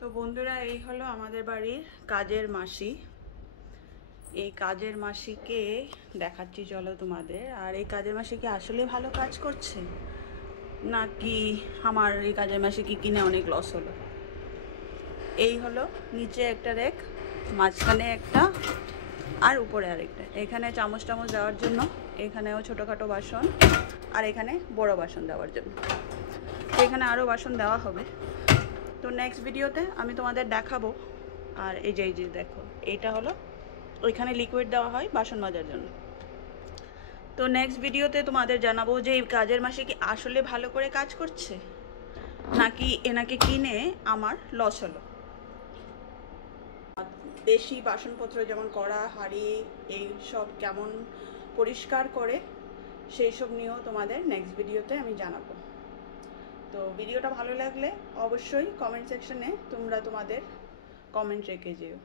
তো বন্ধুরা, এই হলো আমাদের বাড়ির কাজের মাসি। এই কাজের মাসিকে দেখাচ্ছি চলো তোমাদের। আর এই কাজের মাসি কি আসলে ভালো কাজ করছে, নাকি আমার এই কাজের মাসি কি কিনে অনেক লস হলো। এই হলো নিচে একটা রেক, মাঝখানে একটা, আর উপরে আরেকটা। এখানে চামচ টামচ দেওয়ার জন্য, এখানেও ছোটোখাটো বাসন, আর এখানে বড় বাসন দেওয়ার জন্য। তো এখানে আরও বাসন দেওয়া হবে। তো নেক্সট ভিডিওতে আমি তোমাদের দেখাবো। আর এই যে দেখো, এইটা হলো ওইখানে লিকুইড দেওয়া হয় বাসন মাজার জন্য। তো নেক্সট ভিডিওতে তোমাদের জানাবো যে এই কাজের মাসে কি আসলে ভালো করে কাজ করছে, নাকি এনাকে কিনে আমার লস হলো। দেশি বাসনপত্র যেমন কড়া, হাঁড়ি, এই সব কেমন পরিষ্কার করে, সেই সব নিয়েও তোমাদের নেক্সট ভিডিওতে আমি জানাবো। তো ভিডিওটা ভালো লাগলে অবশ্যই কমেন্ট সেকশনে তোমরা তোমাদের কমেন্ট রেখে যেও।